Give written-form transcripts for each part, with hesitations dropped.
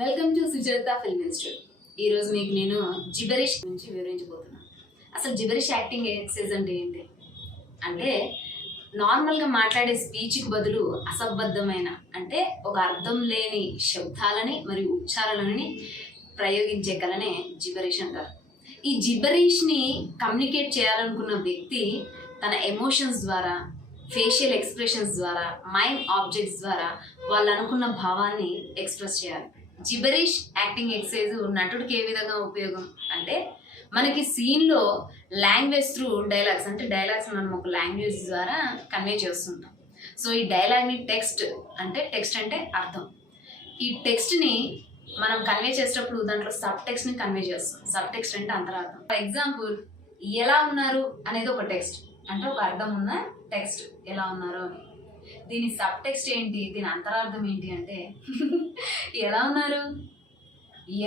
Welcome to Sujatha film institute. ఈరోజు మీకు నేను జిబరిష్ గురించి వివరించబోతున్నాను. అసలు జిబరిష్ యాక్టింగ్ ఎక్సర్సైజ్ అంటే ఏంటి అంటే, నార్మల్గా మాట్లాడే స్పీచ్కి బదులు అసంబద్ధమైన అంటే ఒక అర్థం లేని శబ్దాలని మరియు ఉచ్చారణలని ప్రయోగించే కళనే జిబరిష్ అంటారు. ఈ జిబరిష్ని కమ్యూనికేట్ చేయాలనుకున్న వ్యక్తి తన ఎమోషన్స్ ద్వారా, ఫేషియల్ ఎక్స్ప్రెషన్స్ ద్వారా, మైండ్ ఆబ్జెక్ట్స్ ద్వారా వాళ్ళు అనుకున్న భావాన్ని ఎక్స్ప్రెస్ చేయాలి. జిబరిష్ యాక్టింగ్ ఎక్సర్సైజ్ నటుడికి ఏ విధంగా ఉపయోగం అంటే, మనకి సీన్లో లాంగ్వేజ్ త్రూ డైలాగ్స్ అంటే డైలాగ్స్ మనం ఒక లాంగ్వేజ్ ద్వారా కన్వే చేస్తుంటాం. సో ఈ డైలాగ్ని టెక్స్ట్ అంటే అర్థం. ఈ టెక్స్ట్ని మనం కన్వే చేసేటప్పుడు దాంట్లో సబ్ టెక్స్ట్ని కన్వే చేస్తాం. సబ్ టెక్స్ట్ అంటే అంతరార్థం. ఫర్ ఎగ్జాంపుల్, ఎలా ఉన్నారు అనేది ఒక టెక్స్ట్, అంటే ఒక అర్థం ఉన్న టెక్స్ట్, ఎలా ఉన్నారు అని. దీని సబ్ టెక్స్ట్ ఏంటి, దీని అంతరార్థం ఏంటి అంటే ఎలా ఉన్నారు,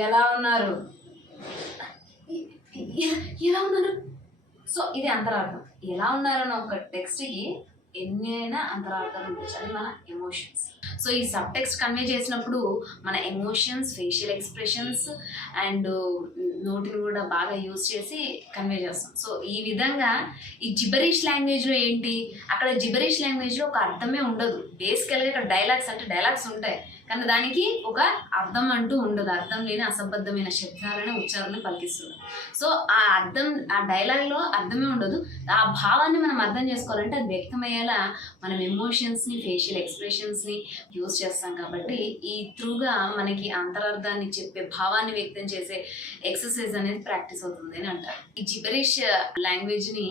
ఎలా ఉన్నారు, ఎలా ఉన్నారు. సో ఇది అంతరార్థం. ఎలా ఉన్నారన్న ఒక టెక్స్ట్కి ఎన్ని అయినా అంతరార్థాలు ఉండొచ్చు. అది మన ఎమోషన్స్. సో ఈ సబ్ టెక్స్ట్ కన్వే చేసినప్పుడు మన ఎమోషన్స్, ఫేషియల్ ఎక్స్ప్రెషన్స్ అండ్ నోటిని కూడా బాగా యూజ్ చేసి కన్వే చేస్తాం. సో ఈ విధంగా ఈ జిబరిష్ లాంగ్వేజ్లో ఏంటి, అక్కడ జిబరిష్ లాంగ్వేజ్లో ఒక అర్థమే ఉండదు. బేసికల్గా ఇక్కడ డైలాగ్స్ అంటే డైలాగ్స్ ఉంటాయి, కానీ దానికి ఒక అర్థం అంటూ ఉండదు. అర్థం లేని అసంబద్ధమైన శబ్దాలను, ఉచ్చారణను పలికిస్తుంది. సో ఆ అర్థం, ఆ డైలాగ్లో అర్థమే ఉండదు. ఆ భావాన్ని మనం అర్థం చేసుకోవాలంటే అది వ్యక్తమయ్యేలా మనం ఎమోషన్స్ని, ఫేషియల్ ఎక్స్ప్రెషన్స్ని యూజ్ చేస్తాం. కాబట్టి ఈ త్రూగా మనకి అంతరార్థాన్ని చెప్పే, భావాన్ని వ్యక్తం చేసే ఎక్సర్సైజ్ అనేది ప్రాక్టీస్ అవుతుంది అని అంటారు. ఈ జిబరిష్ లాంగ్వేజ్ని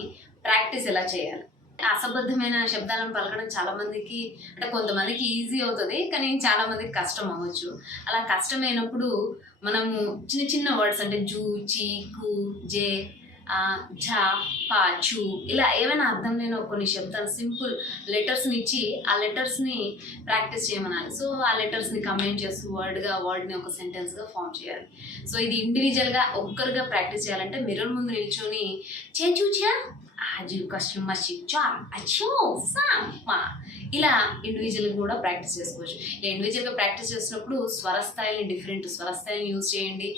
ప్రాక్టీస్ ఎలా చేయాలి? అసంబద్ధమైన శబ్దాలను పలకడం చాలా మందికి అంటే కొంతమందికి ఈజీ అవుతుంది, కానీ చాలా మందికి కష్టం అవ్వచ్చు. అలా కష్టమైనప్పుడు మనము చిన్న చిన్న వర్డ్స్ అంటే జూ, చీ, కు, జే, ఝ, పా, చూ ఇలా ఏమైనా అర్థం లేని కొన్ని శబ్దాలు, సింపుల్ లెటర్స్ని ఇచ్చి ఆ లెటర్స్ని ప్రాక్టీస్ చేయమనాలి. సో ఆ లెటర్స్ని కంబైన్ చేస్తూ వర్డ్ని ఒక సెంటెన్స్గా ఫామ్ చేయాలి. సో ఇది ఇండివిజువల్గా ఒక్కరుగా ప్రాక్టీస్ చేయాలంటే మిర్రర్ ముందు నిల్చొని చూచా ఇలా ఇండివిజువల్గా కూడా ప్రాక్టీస్ చేసుకోవచ్చు. ఇలా ఇండివిజువల్గా ప్రాక్టీస్ చేసినప్పుడు స్వరస్థాయిని, డిఫరెంట్ స్వరస్థాయిని యూజ్ చేయండి.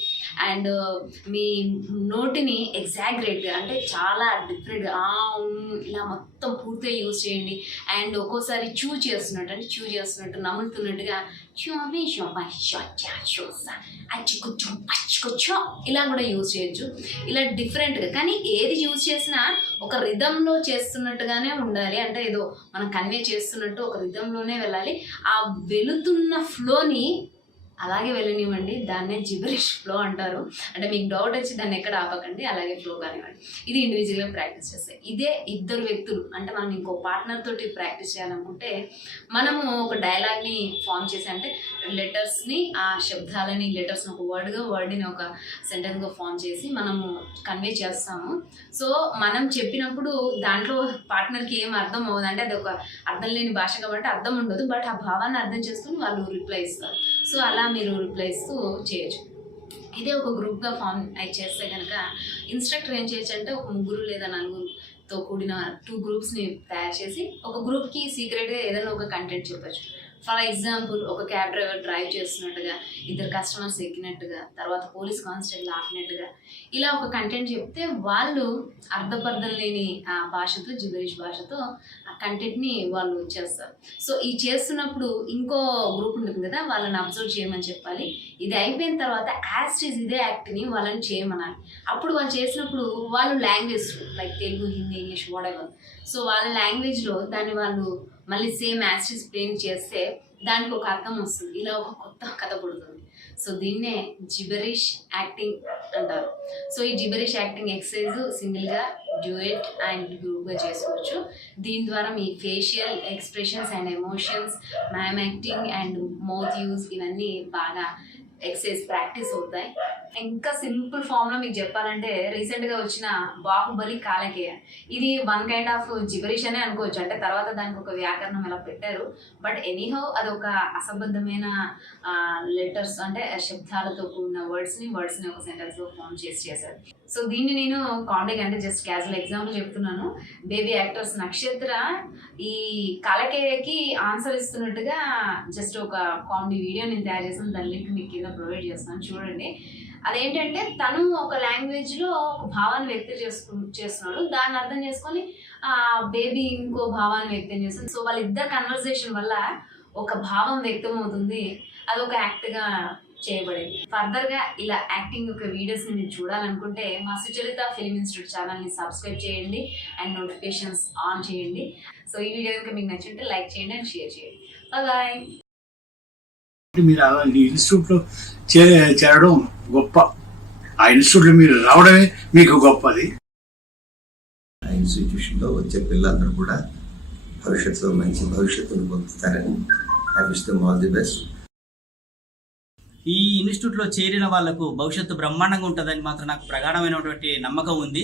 అండ్ మీ నోటిని ఎగ్జాగ్రేట్గా అంటే చాలా డిఫరెంట్గా ఇలా మొత్తం పూర్తిగా యూజ్ చేయండి. అండ్ ఒక్కోసారి చూ చేస్తున్నట్టు నములుతున్నట్టుగా ఇలా కూడా యూజ్ చేయొచ్చు. ఇలా డిఫరెంట్గా, కానీ ఏది యూజ్ చేసినా ఒక రిథంలో చేస్తున్నట్టుగానే ఉండాలి. అంటే ఏదో మనం కన్వే చేస్తున్నట్టు ఒక రిథంలోనే వెళ్ళాలి. ఆ వెళుతున్న ఫ్లోని అలాగే వెళ్ళనివ్వండి. దాన్నే జిబరిష్ ఫ్లో అంటారు. అంటే మీకు డౌట్ వచ్చి దాన్ని ఎక్కడ ఆపకండి, అలాగే ఫ్లో కానివ్వండి. ఇది ఇండివిజువల్గా ప్రాక్టీస్ చేస్తాయి. ఇదే ఇద్దరు వ్యక్తులు అంటే మనం ఇంకో పార్ట్నర్ తోటి ప్రాక్టీస్ చేయాలనుకుంటే మనము ఒక డైలాగ్ని ఫామ్ చేసి, అంటే లెటర్స్ని, ఆ శబ్దాలని, లెటర్స్ని ఒక వర్డ్ని ఒక సెంటెన్స్గా ఫామ్ చేసి మనము కన్వే చేస్తాము. సో మనం చెప్పినప్పుడు దాంట్లో పార్ట్నర్కి ఏం అర్థం అవ్వదు, అంటే అది ఒక అర్థం లేని భాష కాబట్టి అర్థం ఉండదు. బట్ ఆ భావాన్ని అర్థం చేసుకుని వాళ్ళు రిప్లై ఇస్తారు. సో అలా మీరు రిప్లై ఇస్తూ చేయొచ్చు. ఇదే ఒక గ్రూప్గా ఫామ్ చేస్తే కనుక ఇన్స్ట్రక్టర్ ఏం చేయొచ్చు అంటే, ఒక 3 లేదా 4తో కూడిన 2 గ్రూప్స్ని తయారు చేసి ఒక గ్రూప్కి సీక్రెట్గా ఏదైనా ఒక కంటెంట్ చెప్పచ్చు. ఫర్ ఎగ్జాంపుల్, ఒక క్యాబ్ డ్రైవర్ డ్రైవ్ చేస్తున్నట్టుగా, 2 కస్టమర్స్ ఎక్కినట్టుగా, తర్వాత పోలీస్ కానిస్టేబుల్ ఆపినట్టుగా ఇలా ఒక కంటెంట్ చెప్తే వాళ్ళు అర్థపర్థం లేని ఆ భాషతో, జిబరిష్ భాషతో ఆ కంటెంట్ని వాళ్ళు చేస్తారు. సో ఈ చేస్తున్నప్పుడు ఇంకో గ్రూప్ ఉంటుంది కదా, వాళ్ళని అబ్జర్వ్ చేయమని చెప్పాలి. ఇది అయిపోయిన తర్వాత యాస్టీజ్ ఇదే యాక్ట్ని వాళ్ళని చేయమనాలి. అప్పుడు వాళ్ళు చేసినప్పుడు వాళ్ళు language like Telugu, Hindi, English whatever, so వాళ్ళ లాంగ్వేజ్లో దాన్ని వాళ్ళు మళ్ళీ సేమ్ యాస్టీజ్ ప్లేన్ చేస్తే దానికి ఒక అర్థం వస్తుంది. ఇలా ఒక కొత్త కథ పుడుతుంది. సో దీన్నే జిబరిష్ యాక్టింగ్ అంటారు. సో ఈ జిబరిష్ యాక్టింగ్ ఎక్సర్సైజ్ సింగిల్గా, డ్యూయట్ అండ్ గ్రూప్గా చేసుకోవచ్చు. దీని ద్వారా మీ facial expressions and emotions, mime acting and mouth use ఇవన్నీ బాగా ఎక్సర్సైజ్ ప్రాక్టీస్ అవుతాయి. ఇంకా సింపుల్ ఫామ్లో మీకు చెప్పాలంటే, రీసెంట్గా వచ్చిన బాహుబలి కాలకేయ, ఇది వన్ కైండ్ ఆఫ్ జిబరిష్ అనే అనుకోవచ్చు. అంటే తర్వాత దానికి ఒక వ్యాకరణం ఇలా పెట్టారు. బట్ ఎనీహౌ అదొక అసంబద్ధమైన లెటర్స్ అంటే శబ్దాలతో కూడిన వర్డ్స్ని ఒక సెంటెన్స్లో ఫామ్ చేశారు. సో దీన్ని నేను కామెడీ అంటే జస్ట్ క్యాజువల్ ఎగ్జాంపుల్ చెప్తున్నాను. బేబీ యాక్టర్స్ నక్షత్ర ఈ కలకేయకి ఆన్సర్ ఇస్తున్నట్టుగా జస్ట్ ఒక కామెడీ వీడియో నేను తయారు చేసాను. దాని లింక్ మీకు కింద ప్రొవైడ్ చేస్తాను, చూడండి. అదేంటంటే తను ఒక లాంగ్వేజ్లో ఒక భావాన్ని వ్యక్తం చేస్తున్నాడు, దాన్ని అర్థం చేసుకొని ఆ బేబీ ఇంకో భావాన్ని వ్యక్తం చేస్తుంది. సో వాళ్ళిద్దరు కన్వర్సేషన్ వల్ల ఒక భావం వ్యక్తం అవుతుంది, అది ఒక యాక్ట్గా చేయబడేది. ఫర్దర్గా ఇలా యాక్టింగ్ యొక్క వీడియోస్ని మీరు చూడాలనుకుంటే మా సుచరిత ఫిల్మ్ ఇన్స్టిట్యూట్ ఛానల్ని సబ్స్క్రైబ్ చేయండి అండ్ నోటిఫికేషన్స్ ఆన్ చేయండి. సో ఈ వీడియో కనుక మీకు నచ్చింటే లైక్ చేయండి అండ్ షేర్ చేయండి. బాయ్. మీరు అలాంటి ఇన్స్టిట్యూట్లో చేరడం గొప్ప, ఆ ఇన్స్టిట్యూట్లో మీరు రావడమే మీకు గొప్పది. ఆ ఇన్స్టిట్యూషన్లో వచ్చే పిల్లలందరూ కూడా భవిష్యత్తులో మంచి భవిష్యత్తును పొందుతారని I wish them all the best. ఈ ఇన్స్టిట్యూట్లో చేరిన వాళ్లకు భవిష్యత్తు బ్రహ్మాండంగా ఉంటుందని మాత్రం నాకు ప్రగాఢమైనటువంటి నమ్మకం ఉంది.